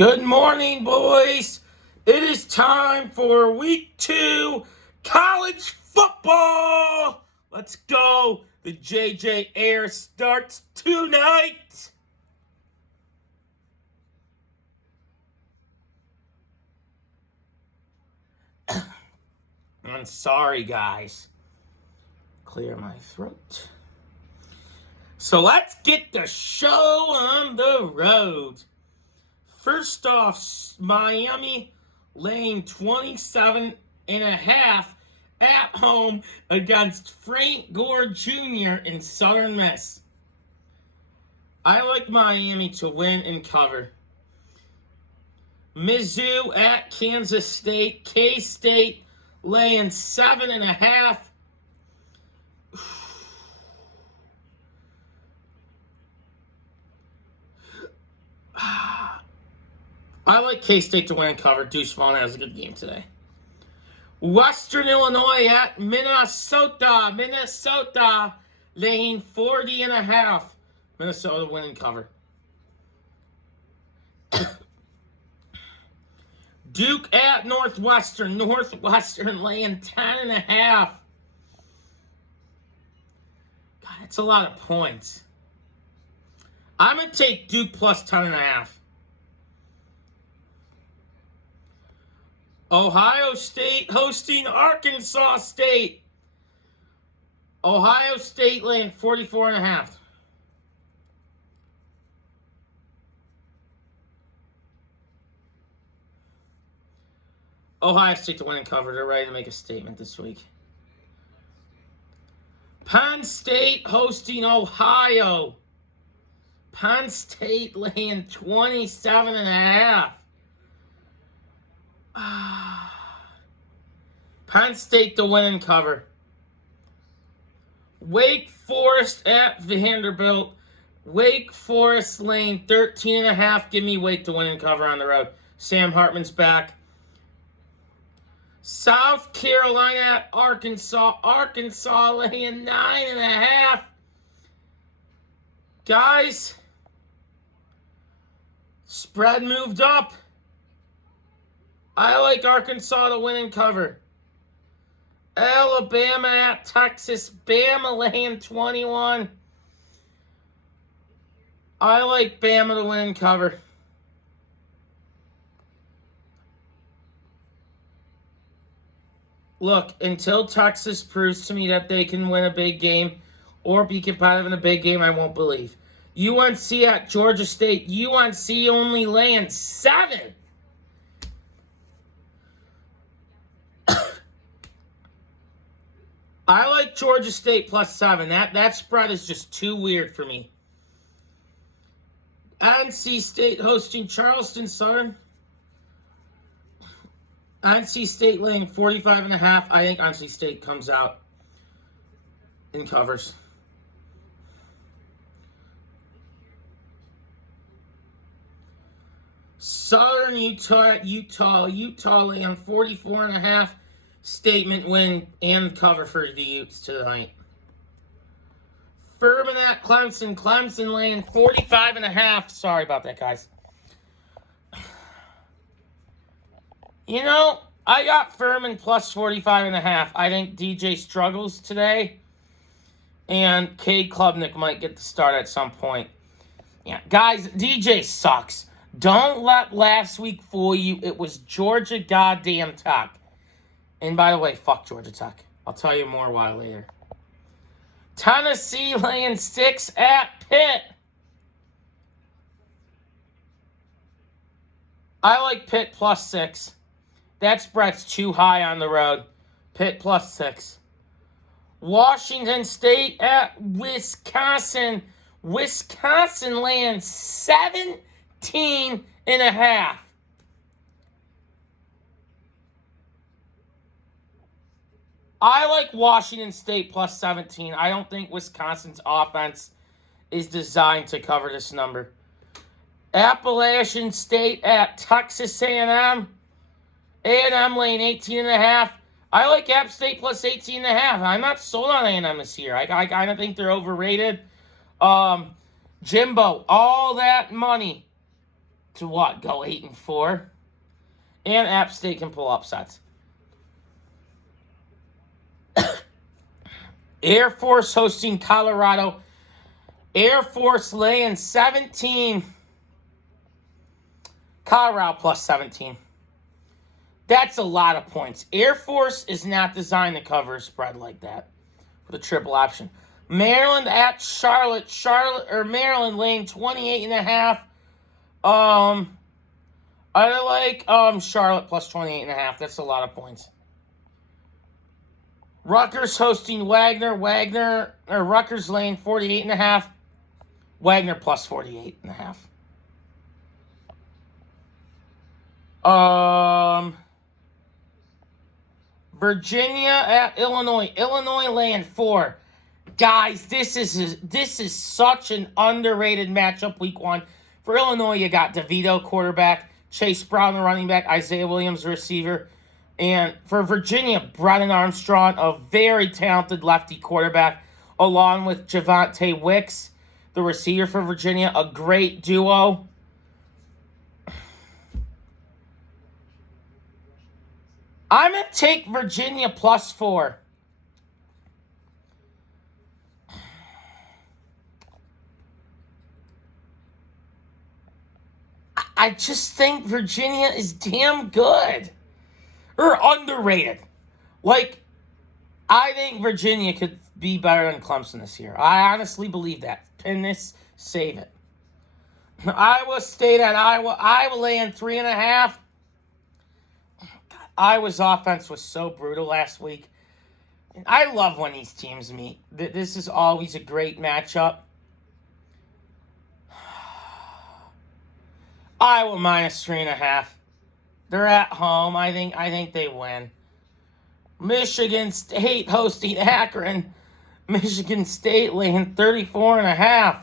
Good morning, boys. It is time for week 2 college football. Let's go. The JJ Air starts tonight. I'm sorry, guys. Clear my throat. So let's get the show on the road. First off, Miami laying 27.5 at home against Frank Gore Jr. in Southern Miss. I like Miami to win and cover. Mizzou at Kansas State. K-State laying 7.5. I like K-State to win and cover. Deuce Vaughn has a good game today. Western Illinois at Minnesota. Minnesota laying 40.5. Minnesota win and cover. Duke at Northwestern. Northwestern laying 10.5. God, that's a lot of points. I'm going to take Duke plus 10.5. Ohio State hosting Arkansas State. Ohio State laying 44.5. Ohio State to win and cover. They're ready to make a statement this week. Penn State hosting Ohio. Penn State laying 27.5. Penn State to win and cover. Wake Forest at Vanderbilt. Wake Forest laying 13.5. Give me Wake to win and cover on the road. Sam Hartman's back. South Carolina at Arkansas. Arkansas laying 9.5. Guys, spread moved up. I like Arkansas to win and cover. Alabama at Texas. Bama laying 21. I like Bama to win and cover. Look, until Texas proves to me that they can win a big game or be competitive in a big game, I won't believe. UNC at Georgia State. UNC only laying 7. I like Georgia State plus 7. That spread is just too weird for me. NC State hosting Charleston Southern. NC State laying 45.5. I think NC State comes out and covers. Southern Utah at Utah. Utah laying 44.5. Statement win and cover for the Utes tonight. Furman at Clemson. Clemson laying 45.5. Sorry about that, guys. You know, I got Furman plus 45.5. I think DJ struggles today. And Cade Klubnik might get the start at some point. Yeah, guys, DJ sucks. Don't let last week fool you. It was Georgia goddamn Tech. And by the way, fuck Georgia Tech. I'll tell you more why later. Tennessee laying 6 at Pitt. I like Pitt plus 6. That spread's too high on the road. Pitt plus 6. Washington State at Wisconsin. Wisconsin laying 17.5. I like Washington State plus 17. I don't think Wisconsin's offense is designed to cover this number. Appalachian State at Texas A&M. A&M laying 18.5. I like App State plus 18.5. I'm not sold on A&M this year. I kind of think they're overrated. Jimbo, all that money to what? Go 8-4. And App State can pull upsets. Air Force hosting Colorado. Air Force laying 17. Colorado plus 17. That's a lot of points. Air Force is not designed to cover a spread like that with a triple option. Maryland at Charlotte. Maryland laying 28.5. I like Charlotte plus 28.5. That's a lot of points. Rutgers hosting Wagner. Rutgers laying 48.5. Wagner plus 48.5. Virginia at Illinois. Illinois laying 4. Guys, this is such an underrated matchup week 1. For Illinois, you got DeVito, quarterback, Chase Brown, the running back, Isaiah Williams, the receiver. And for Virginia, Brennan Armstrong, a very talented lefty quarterback, along with Javonte Wicks, the receiver for Virginia, a great duo. I'm going to take Virginia plus 4. I just think Virginia is damn good. Or underrated. Like, I think Virginia could be better than Clemson this year. I honestly believe that. Pin this, save it. Iowa State at Iowa. Iowa laying 3.5. Iowa's offense was so brutal last week. And I love when these teams meet. This is always a great matchup. Iowa minus 3.5. They're at home. I think they win. Michigan State hosting Akron. Michigan State laying 34.5.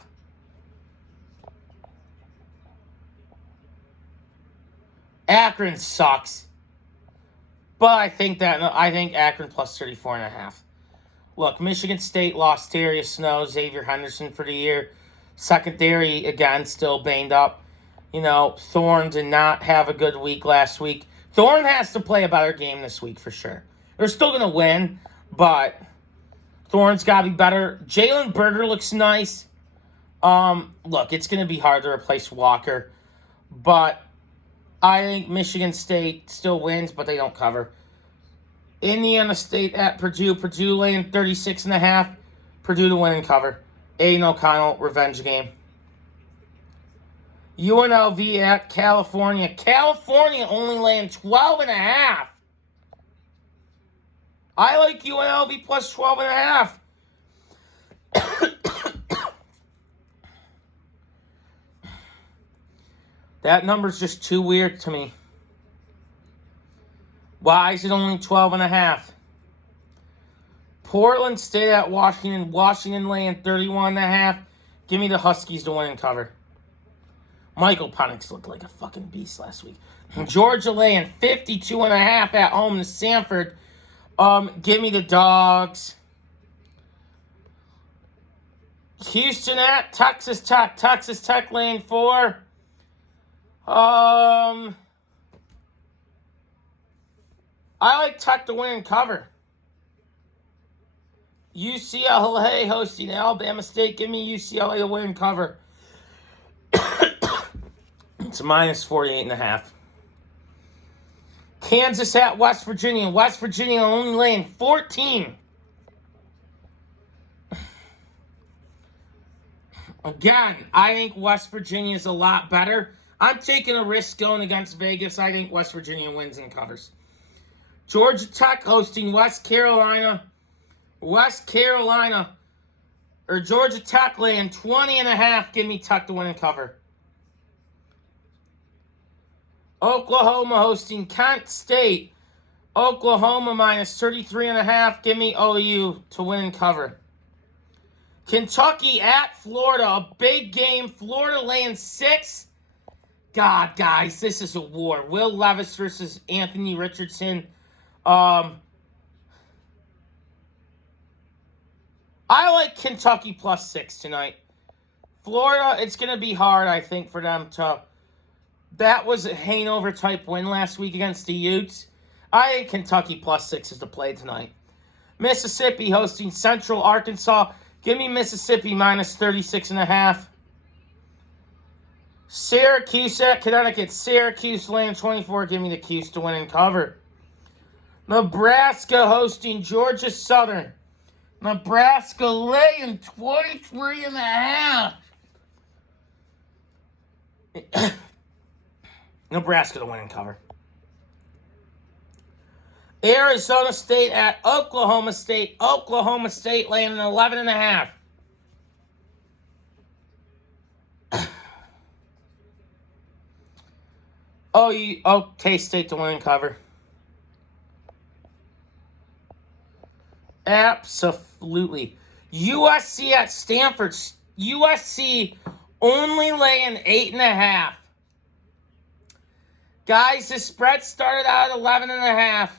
Akron sucks. But I think Akron plus 34.5. Look, Michigan State lost Darius Snow, Xavier Henderson for the year. Secondary, again, still banged up. You know, Thorne did not have a good week last week. Thorne has to play a better game this week for sure. They're still going to win, but Thorne's got to be better. Jalen Berger looks nice. Look, it's going to be hard to replace Walker, but I think Michigan State still wins, but they don't cover. Indiana State at Purdue. Purdue laying 36.5. Purdue to win and cover. Aiden O'Connell, revenge game. UNLV at California. California only laying 12.5. I like UNLV plus 12.5. That number's just too weird to me. Why is it only 12.5? Portland State at Washington. Washington laying 31.5. Give me the Huskies to win and cover. Michael Penix looked like a fucking beast last week. Georgia laying 52.5 at home to Samford. Give me the Dogs. Houston at Texas Tech. Texas Tech laying 4. I like Tech to win and cover. UCLA hosting Alabama State. Give me UCLA to win and cover. It's minus 48.5. Kansas at West Virginia. West Virginia only laying 14. Again, I think West Virginia is a lot better. I'm taking a risk going against Vegas. I think West Virginia wins and covers. Georgia Tech hosting West Carolina. Georgia Tech laying 20.5. Give me Tech to win and cover. Oklahoma hosting Kent State. Oklahoma minus 33.5. Give me OU to win and cover. Kentucky at Florida. A big game. Florida laying 6. God, guys, this is a war. Will Levis versus Anthony Richardson. I like Kentucky plus 6 tonight. Florida, it's going to be hard, I think, for them to That was a Hanover-type win last week against the Utes. I think Kentucky +6 is the play tonight. Mississippi hosting Central Arkansas. Give me Mississippi -36.5. Syracuse at Connecticut. Syracuse laying 24. Give me the Cuse to win and cover. Nebraska hosting Georgia Southern. Nebraska laying 23.5. Nebraska to win and cover. Arizona State at Oklahoma State. Oklahoma State laying an 11.5. K-State to win and cover. Absolutely. USC at Stanford. USC only laying 8.5. Guys, the spread started out at 11.5.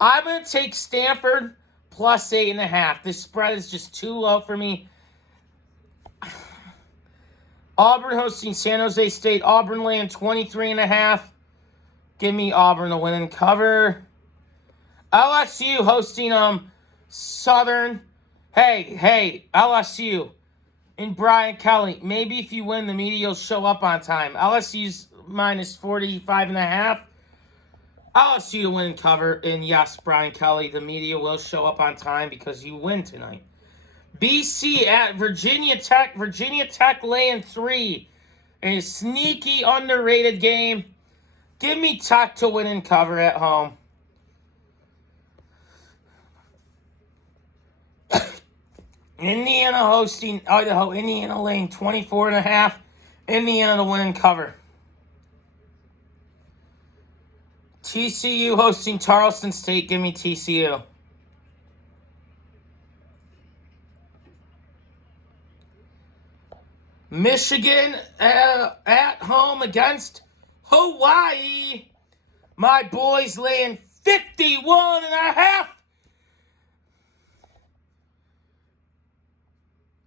I'm going to take Stanford +8.5. This spread is just too low for me. Auburn hosting San Jose State. Auburn laying 23.5. Give me Auburn to win and cover. LSU hosting Southern. Hey, LSU and Brian Kelly. Maybe if you win, the media will show up on time. LSU's -45.5. LSU to win and cover. And yes, Brian Kelly, the media will show up on time because you win tonight. BC at Virginia Tech. Virginia Tech laying 3. A sneaky, underrated game. Give me Tech to win and cover at home. Indiana hosting Idaho. Indiana laying 24.5. Indiana to win and cover. TCU hosting Tarleton State. Give me TCU. Michigan at home against Hawaii. My boys laying 51.5.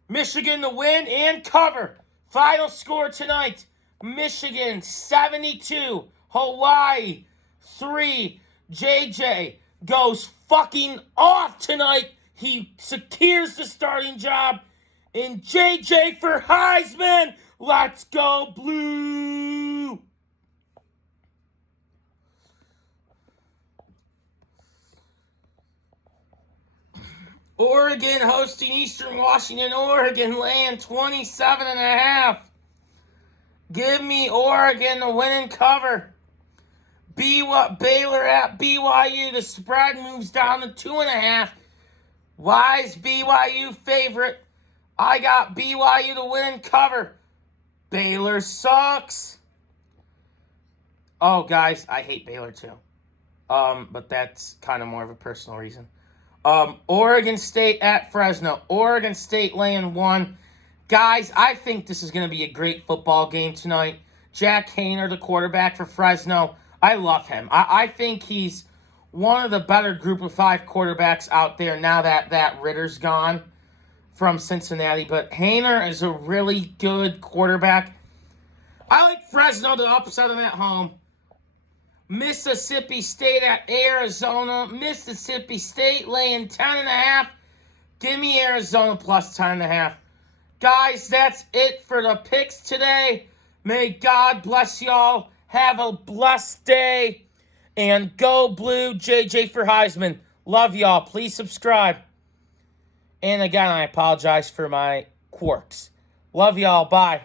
Michigan to win and cover. Final score tonight. Michigan 72. Hawaii 3. JJ goes fucking off tonight. He secures the starting job. And JJ for Heisman. Let's go, Blue. Oregon hosting Eastern Washington. Oregon laying 27.5. Give me Oregon to win and cover. Baylor at BYU. The spread moves down to 2.5. Why is BYU favorite? I got BYU to win and cover. Baylor sucks. Oh, guys, I hate Baylor too. But that's kind of more of a personal reason. Oregon State at Fresno. Oregon State laying 1. Guys, I think this is going to be a great football game tonight. Jack Haener, the quarterback for Fresno. I love him. I think he's one of the better group of 5 quarterbacks out there now that Ritter's gone from Cincinnati. But Haener is a really good quarterback. I like Fresno to upset them at home. Mississippi State at Arizona. Mississippi State laying 10.5. Give me Arizona +10.5. Guys, that's it for the picks today. May God bless y'all. Have a blessed day. And go Blue, JJ for Heisman. Love y'all. Please subscribe. And again, I apologize for my quirks. Love y'all. Bye.